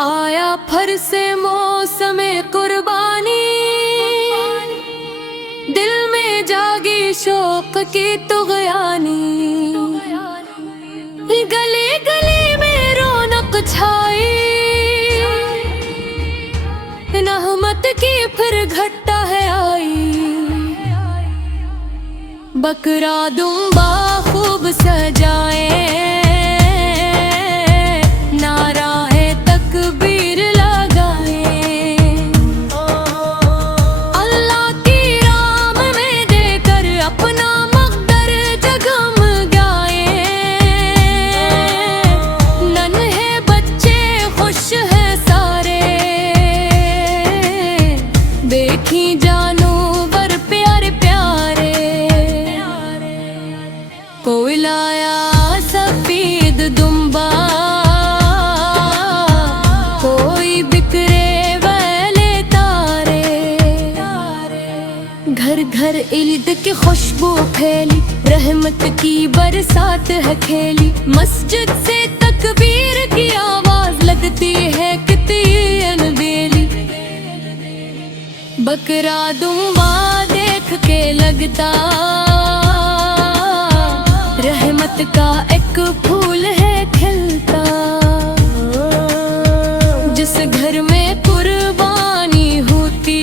आया फर से मौसमे कुर्बानी, दिल में जागी शौक की तुग़यानी। गली गली में रौनक छाई, रहमत की फिर घटा है आई। बकरा दुम्बा खूब सजाए, नाराए तकबीर लगाए। अल्लाह की राम में देकर अपना मक़दर जगमगाए। नन्हे बच्चे खुश हैं सारे, देखी जानवर प्यारे प्यारे। कोई लाया सफेद दुम्बा, कोई बिखरे वाले तारे। घर घर ईद की खुशबू फैली, रहमत की बरसात है खेली। मस्जिद से तकबीर की आवाज लगती है कितनी अलबेली। बकरा दुम्बा देख के लगता रहमत का एक फूल है खिलता। जिस घर में कुर्बानी होती,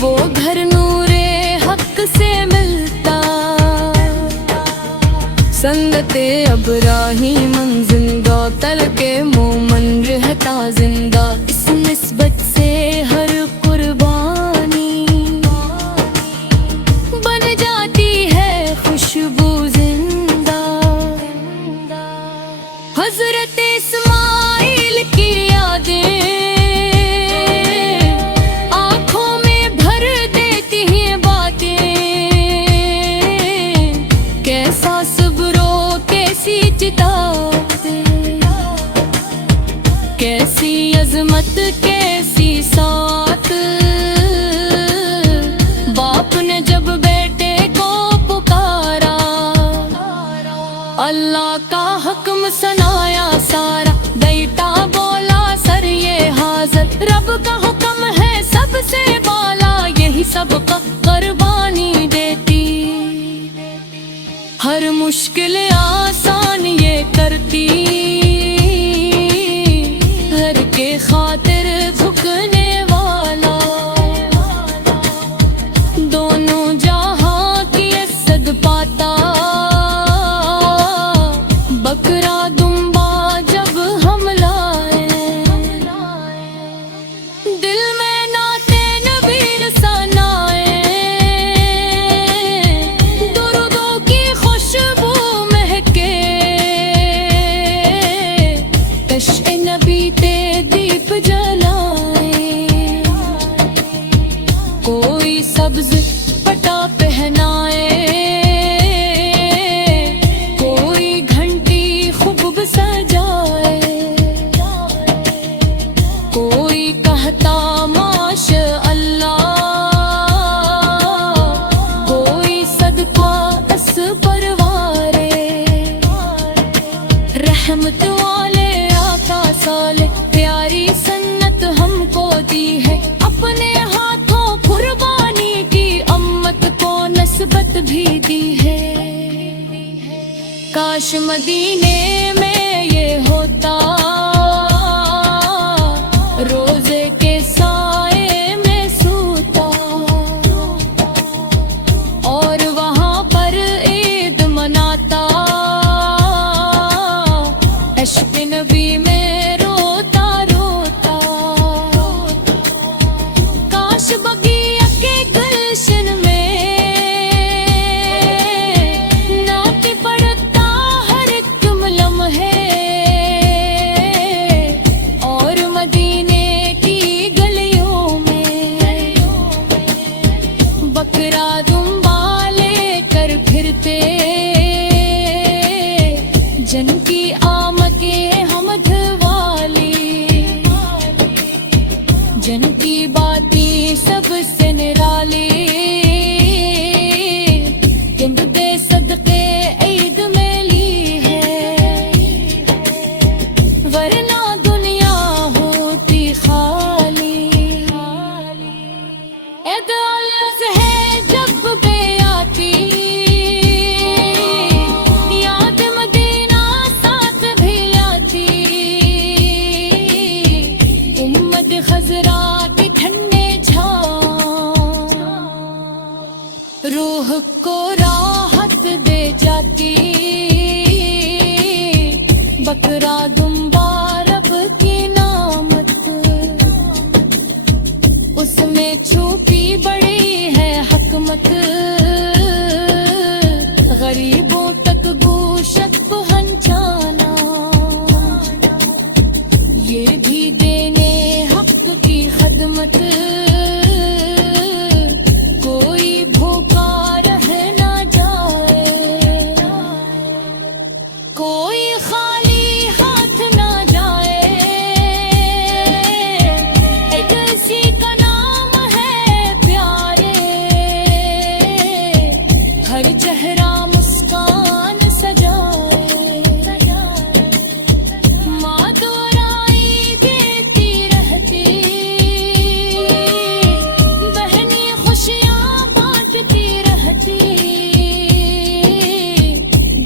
वो घर नूरे हक से मिलता। संगते अबराही जिंदा, तल के मोमन रहता जिंदा। इस निस्बत से हर कुर्बानी बन जाती है खुशबू जिंदा। हजरत इस्माइल की यादें आँखों में भर देती हैं बातें। कैसा सब्रो कैसी चिताते, कैसी अजमत कैसी साथ। बाप ने जब बेटे को पुकारा, अल्लाह का हुक्म सुनाया सारा। बेटा बोला सर ये हाज़र, रब का हुक्म है सबसे बाला। यही सबका कुर्बानी देती, हर मुश्किल आसान ये करती। हर के खातिर झुकने वाला, दोनों जहां की इज्जत पाता। बकरा दुम्बा जब हम लाए, दिल में नाते नबी सनाए। दुरूदों की खुशबू महके, कश्ए नबी ते दीप जलाए। कोई सब्ज पटा पहनाए, कोई घंटी खूब सजाए। कोई कहता माशा अल्लाह, कोई सदका अस परवारे। रहमत वाले आका साले, प्यारी सन्नत हमको दी है। अपने हाथों कुर्बानी की अम्मत को नस्बत भी दी है। काश मदीने में ये होता, रोजे के साए में सूता। और वहाँ पर ईद मनाता, इश्क़ नबी में रोता रोता। काश बगिया के गुलशन में नाच पड़ता हर एक लम्हे। और मदीने की गलियों में बकरा दुम्बा लेकर फिरते। जन की आमद के हमद दुम्बा रब की नामत, उसमें छुपी बड़ी है हकमत। गरीबों तक गोशत पहुंचाना, ये भी देने हक की खदमत। कोई भूखा रह ना जाए, कोई खाली हाथ ना जाए। एक इसी का नाम है प्यारे, हर चेहरा मुस्कान सजाए। माँ दुआएं देती रहती, बहनी खुशियाँ बांटती रहती।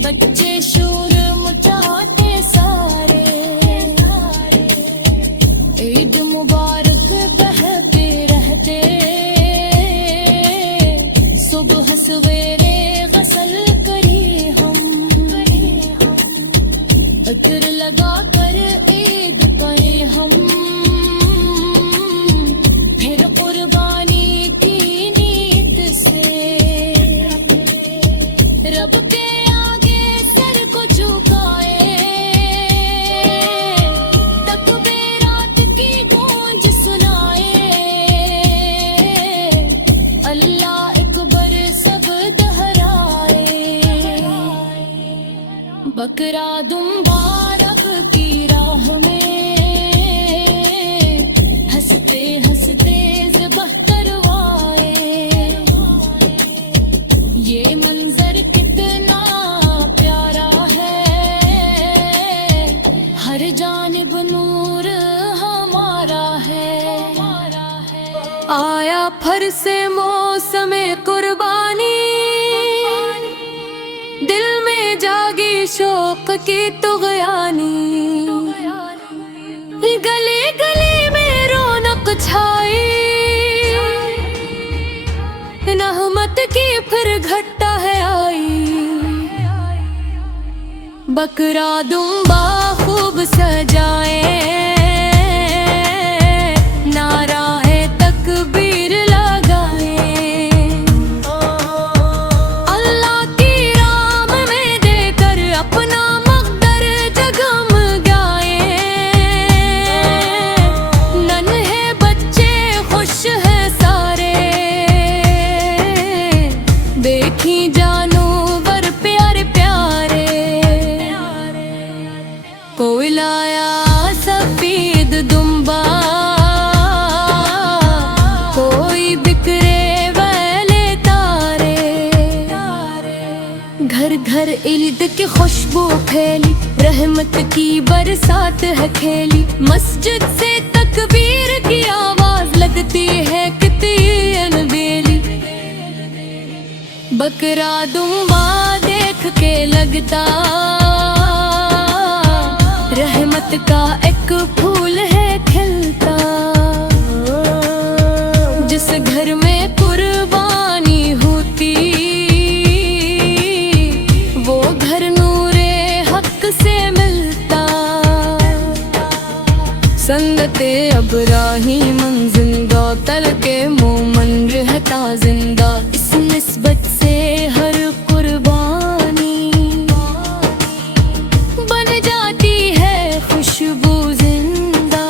बच्चे शोर मचाते सारे, ईद मुबारक कहते रहते। सुबह सवेरे गसल करी हम, अतर लगा कर ईद करें हम। फिर कुर्बानी की नीयत से रब के आगे सर को झुकाए। तकबीरात की गूंज सुनाए, अल्लाह अकबर सब दोहराए। बकरा दुम्बा रब की राह में, हंसते हंसते ज़िबह करवाए। ये मंजर कितना प्यारा है, हर जानिब नूर हमारा है। आया फर से मौसम कुर्बानी, दिल में जागी शौक की तुग़यानी। गले गले में रौनक छाई, रहमत की फिर घटा है आई। बकरा दुम्बा खूब सजाए, नाराए तकबीर लगाए। अल्लाह की राम में देकर अपना मक़दर जगमगाए। नन्हे बच्चे खुश हैं सारे, देखी जानवर प्यारे प्यारे। कोई लाया सफेद दुम्बा, कोई बिखरे वाले तारे। घर घर ईद की खुशबू फैली, रहमत की बरसात है खेली। मस्जिद से तकबीर की आवाज लगती है कितनी अनबेली। बकरा दुम्बा देख के लगता, रहमत का एक फूल है खिलता। जिस घर में कुर्बानी होती, वो घर नूरे हक से मिलता। संगते अबराही जिंदा, तल के मोमन रहता जिंदा। इस निस्बत से हर कुर्बानी बन जाती है खुशबू जिंदा।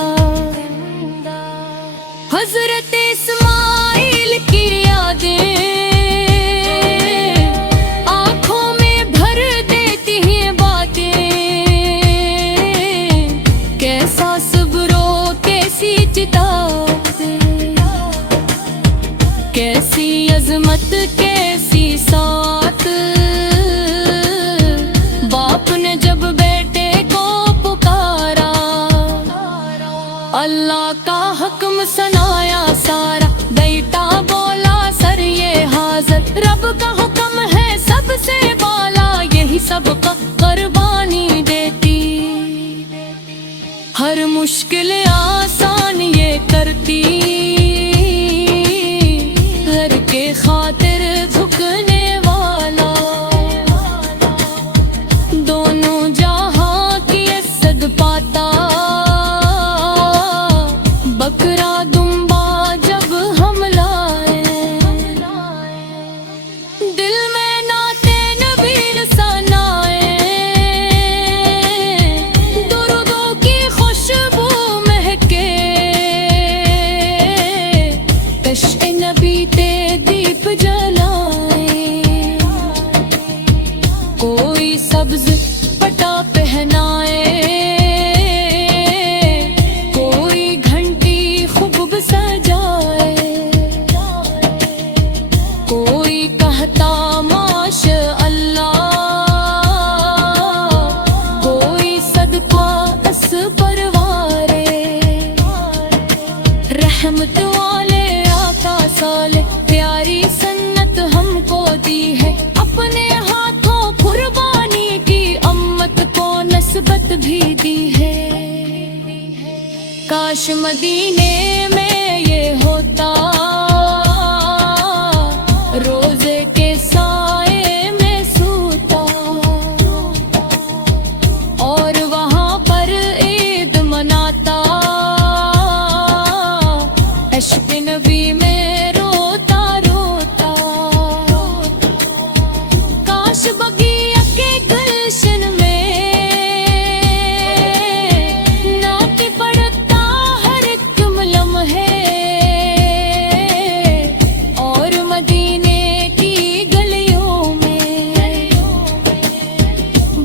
हजरत इस्माइल की यादें आँखों में भर देती हैं बातें। कैसा सब्रो कैसी चिताते, कैसी अजमत कैसी सात। बाप ने जब बेटे को पुकारा, अल्लाह का हुक्म सुनाया सारा। बेटा बोला सर ये हाज़र, रब का हुक्म है सबसे बाला। यही सबका कुर्बानी देती, हर मुश्किल आसान ये करती। घर के खातिर झुकने वाला, दोनों जहां की इज्जत है। काश मदीने में ये होता, रोजे के साए में सूता, और वहाँ पर ईद मनाता, इश्क़ नबी में रोता रोता। काश बगिया के गुलशन में नाच पड़ता हर एक लम्हे, और मदीने की गलियों में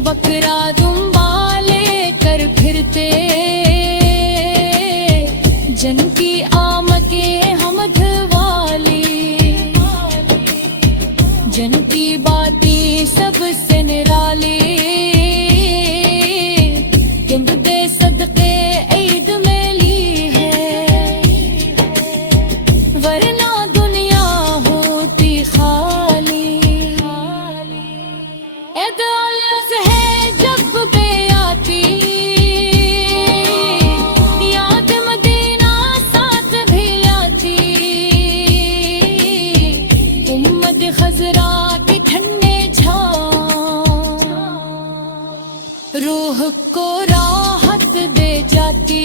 बकरा दुम्बा लेकर फिरते, जन की आमद के हमद वाली, जन की बातें सबसे निराली, गिनते सदके ईद में ली है, वरना दुनिया होती खाली। ईद अलग है जब बे आती, याद मदीना साथ भी आती, उम्मत खजरा की ठंडे छाँव रूह को राहत दे जाती,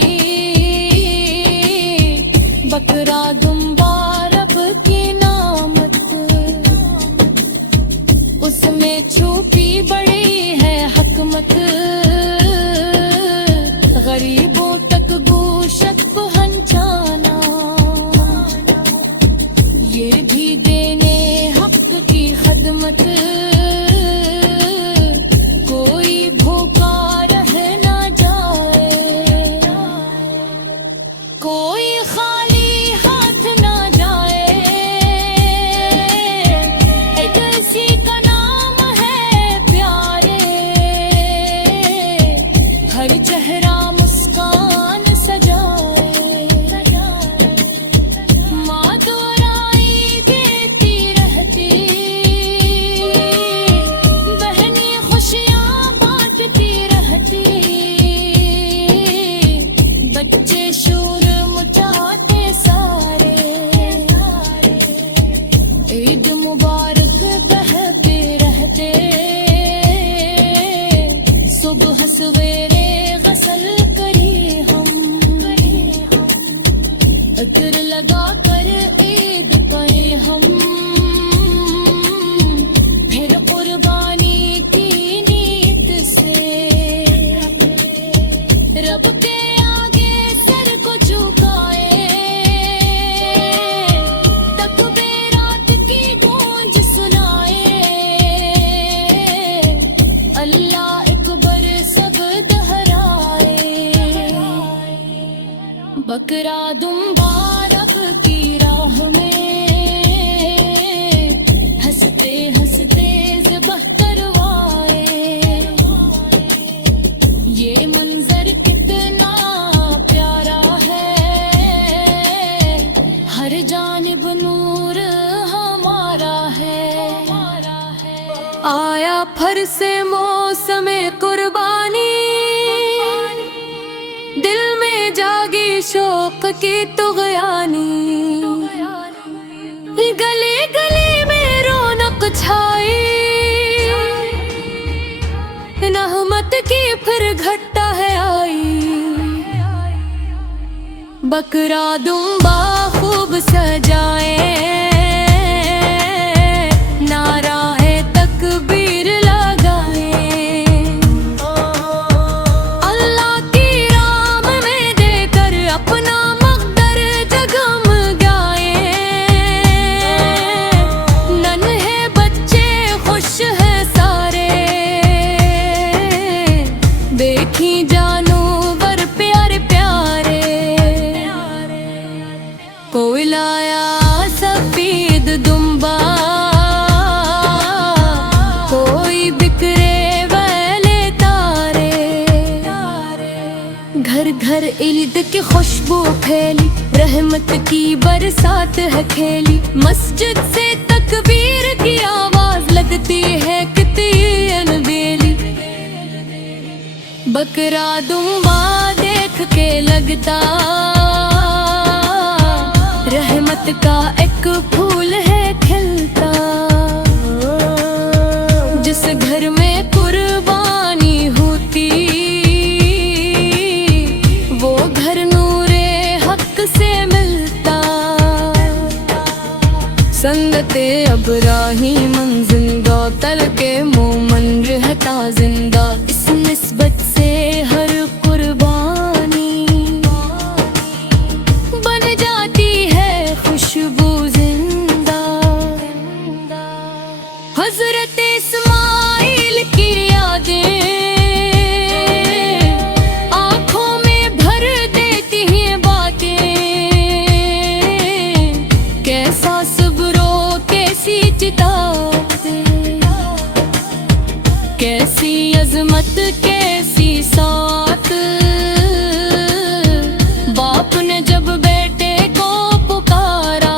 बकरा दुम्बा रब की नामत, उसमें छुपी बड़ी है हकमत, गरीबों तक गोशत पहुंचाना, ये भी देने हक की खदमत, कोई भूखा रह ना जाए, कोई खाली हाथ ना जाए, ईद इसी का नाम है प्यारे, हर चेहरा मुस्कान सजाए, माँ दुआएं देती रहती, बहनी खुशियाँ बांटती रहती, बच्चे शोर मचाते सारे, ईद मुबारक कहते रहते, सुबह सवेरे गसल करी हम, अतर लगा कर ईद पाए हम, फिर कुर्बानी की नीयत से रब के आगे सर को झुकाए, तकबीरात की गूंज सुनाए, अल्लाह अकबर सब दोहराए, बकरा दुम्बा रब की राह में हंसते हंसते ज़िबह करवाए, ये मंजर कितना प्यारा है, हर जानिब नूर हमारा है। आया फर से मौसम कुर्बानी, दिल में जागी शौक की तुग़यानी, गली गली में रौनक छाई, रहमत की फिर घटा है आई, बकरा दुम्बा खूब सजाए, नाराए तकबीर लगाए, अल्लाह की राम में देकर अपना मक़दर जगमगाए, नन्हे बच्चे खुश हैं सारे, देखी जानवर प्यारे प्यारे, कोई लाया सफेद दुम्बा, कोई बिखरे वाले तारे, घर घर ईद की खुशबू फैली, रहमत की बरसात है खेली, मस्जिद से तकबीर की आवाज लगती है कितनी अलबेली, बकरा दुम्बा देख के लगता रहमत का एक फूल है खिलता। जिस घर में कुर्बानी होती वो घर नूरे हक से मिलता। संगते अब्राहीम जिंदा तल के मोमन रहता जिंदा। इस निस्बत से हर कुर्बानी बन जाती है खुशबू जिंदा। हजरत इस्माइल की यादें आंखों में भर देती हैं बातें। कैसा सब्रो कैसी चिताते, कैसी अजमत कैसी साथ। बाप ने जब बेटे को पुकारा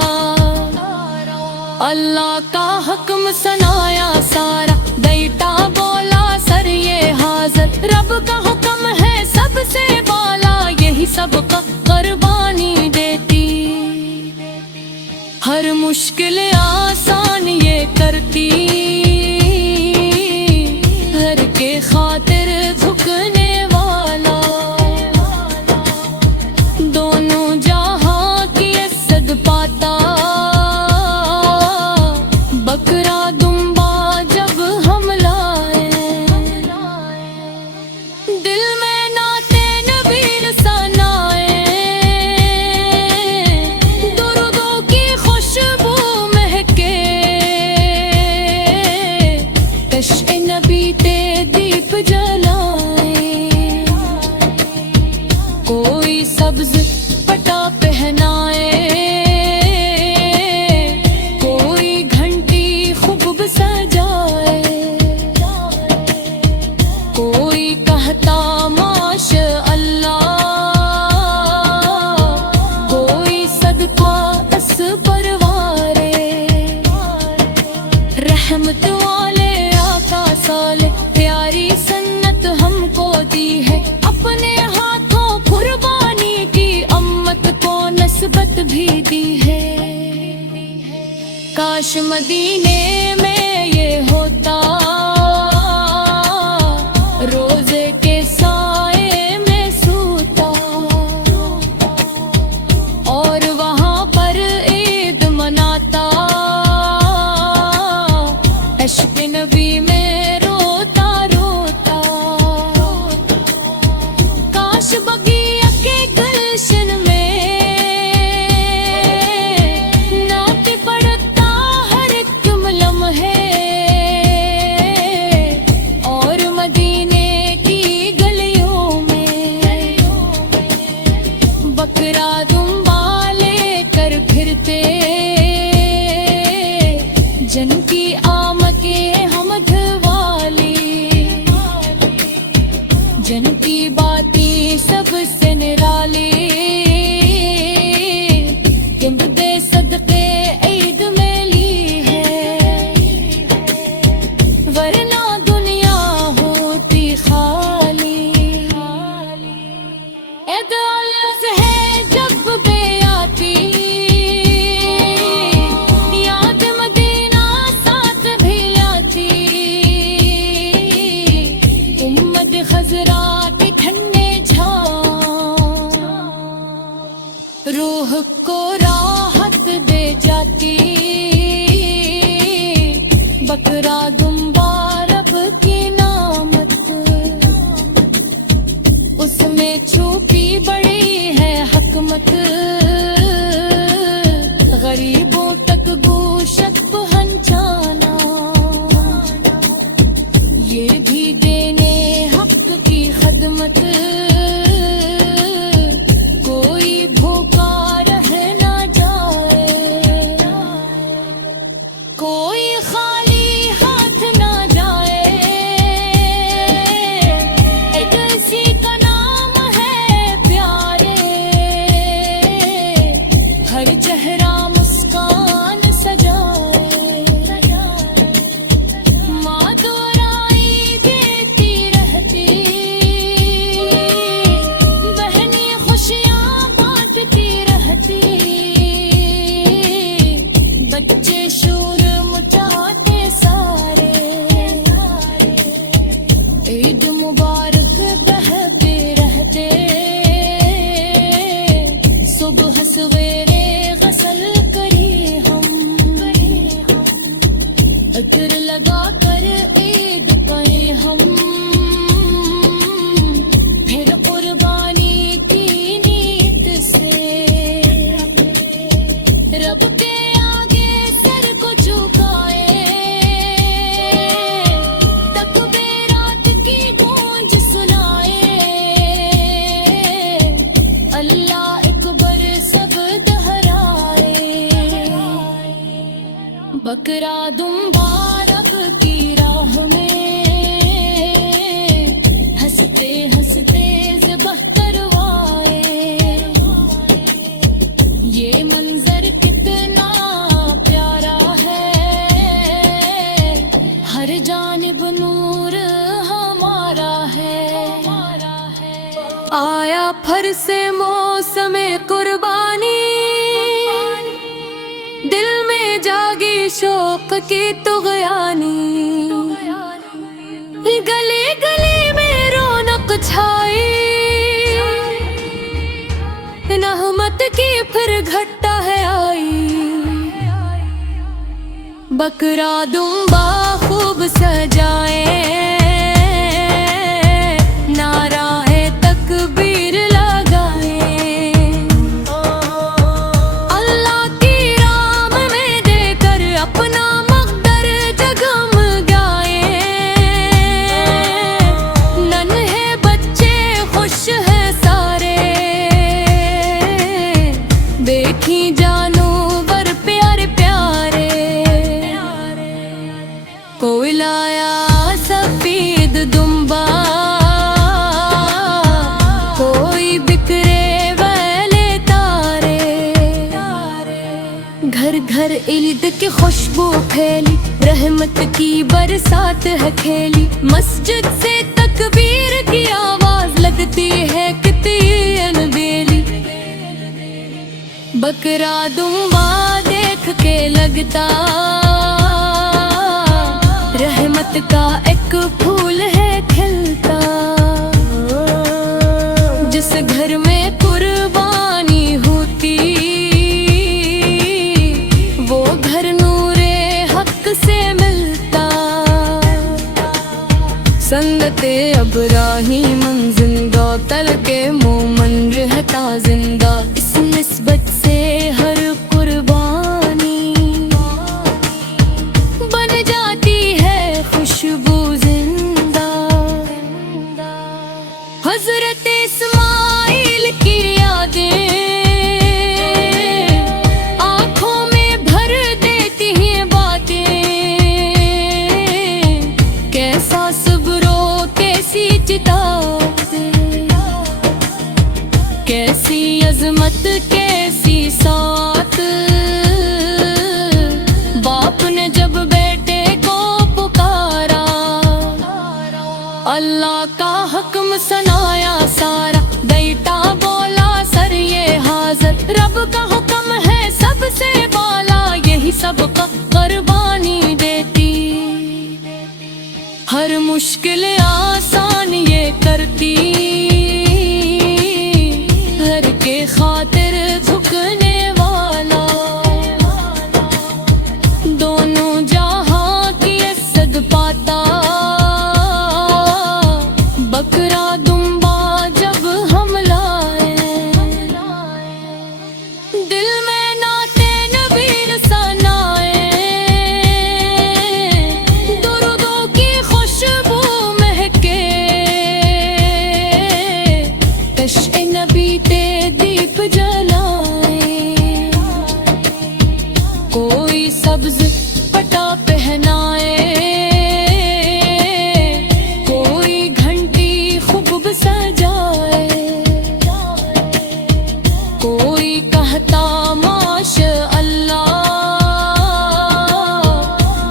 अल्लाह का हुक्म सुनाया सारा। बेटा बोला सर ये हाज़र, रब का हुक्म है सबसे बाला। यही सबका कुर्बानी देती, हर मुश्किल आसान ये करती। हर के खातिर झुकने वाला, दोनों जहां की इज्जत पाता। बकरा दुम्बा जब हम लाए, दिल में नाते नबी सनाए। दुरूदों की खुशबू महके, कश्ए नबी ते दीप जलाए। कोई सब्ज पटा पहनाए, कोई घंटी खूब सजाए। कोई कहता माशा अल्लाह, कोई सदका अस परवारे। रहमत वाले आका साले प्यारी सन्नत हमको दी है। अपने हाथों कुर्बानी की अम्मत को नस्बत भी दी है। काश मदीने में ये होता, रोजे के साए में सूता। और वहाँ पर ईद मनाता, इश्क़ नबी में रोता रोता। काश बगिया के गुलशन में नाच पड़ता हर एक लम्हे। और मदीने की गलियों में बकरा दुम्बा लेकर फिरते। जन की आमद हमद वाली, जन की बातें सबसे निराली। दे सदके ईद में ली है, वरना दुनिया होती खाली। ऐद अल्लाह है जब बेआती, याद मदीना साथ भी आती। उम्मत खजरा के ठंडे झांक रूह को राहत दे जाती। बकरा दुम्बा रब की नामत, उसमें छुपी बड़ी है हकमत। गरीबों तक गोशत पहुंचाना, ये भी देने हक की खदमत। कोई भूखा रह पकड़ा दूंगा रब की राह में, हंसते हंसते ज़िब्ह करवाए। ये मंजर कितना प्यारा है, हर जानिब नूर हमारा है। आया फर से मौसमे कुर्बानी, दिल में जागी शौक की तुग़यानी। गली गली में रौनक छाई, रहमत की फिर घटा है आई। बकरा दुम्बा खूब सजाए, नाराए तकबीर लगाए। अल्लाह की राम में देकर अपना मक़दर जगमगाए। नन्हे बच्चे खुश हैं सारे, देखी जानवर प्यारे प्यारे। कोई लाया सफेद दुम्बा, कोई बिखरे वाले तारे। घर घर ईद की खुशबू फैली, रहमत की बरसात है खेली। मस्जिद से तकबीर की आवाज लगती है कितनी अलबेली। बकरा दुम्बा देख के लगता रहमत का एक फूल है खिलता। जिस घर में कुर्बानी होती, वो घर नूरे हक से मिलता। संगते अबराही जिंदा, तल के मोमन रहता जिंदा। इस निस्बत से हर कुर्बानी बन जाती है खुशबू जिंदा। हजरत इस्माइल की यादें आँखों में भर देती हैं बातें। कैसा सब्रो कैसी चिताते, कैसी अजमत कैसी सात। बाप ने जब बेटे को पुकारा, अल्लाह का हुक्म सुनाया सारा। बेटा बोला सर ये हाज़िर, रब का हुक्म है सबसे बाला। यही सबका कुर्बानी देती, हर मुश्किल आसान ये करती। हर के खातिर झुकने वाला, दोनों जहां की इज़्ज़त पाता। बकरा दुम्बा जब हम लाए, दिल में नाते नबी सनाए। दुरूदों की खुशबू महके, कश्ए नबी ते दीप जलाए। कोई सब्ज पटा पहनाए, कोई घंटी खूब सजाए। कोई कहता माशा अल्लाह,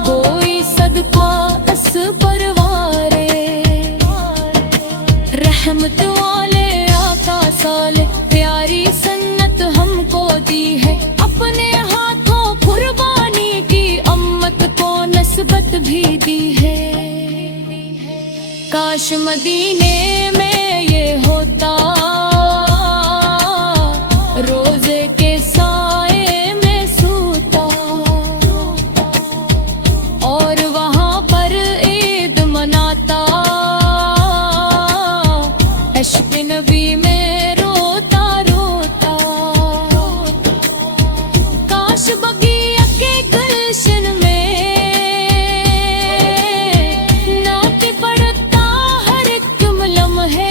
कोई सदका इस परवारे। रहमत वाले आका साले, प्यारी सन्नत हमको दी है। अपने हाथों कुर्बानी की अम्मत को नस्बत भी दी है। काश मदीने में ये होता, रोजे के साए में सूता। और वहाँ पर ईद मनाता, इश्क़ नबी में रोता रोता। काश बगिया के गुलशन में नाच पड़ता हर एक लम्हे।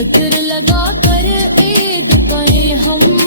अतर लगा कर ईद करें हम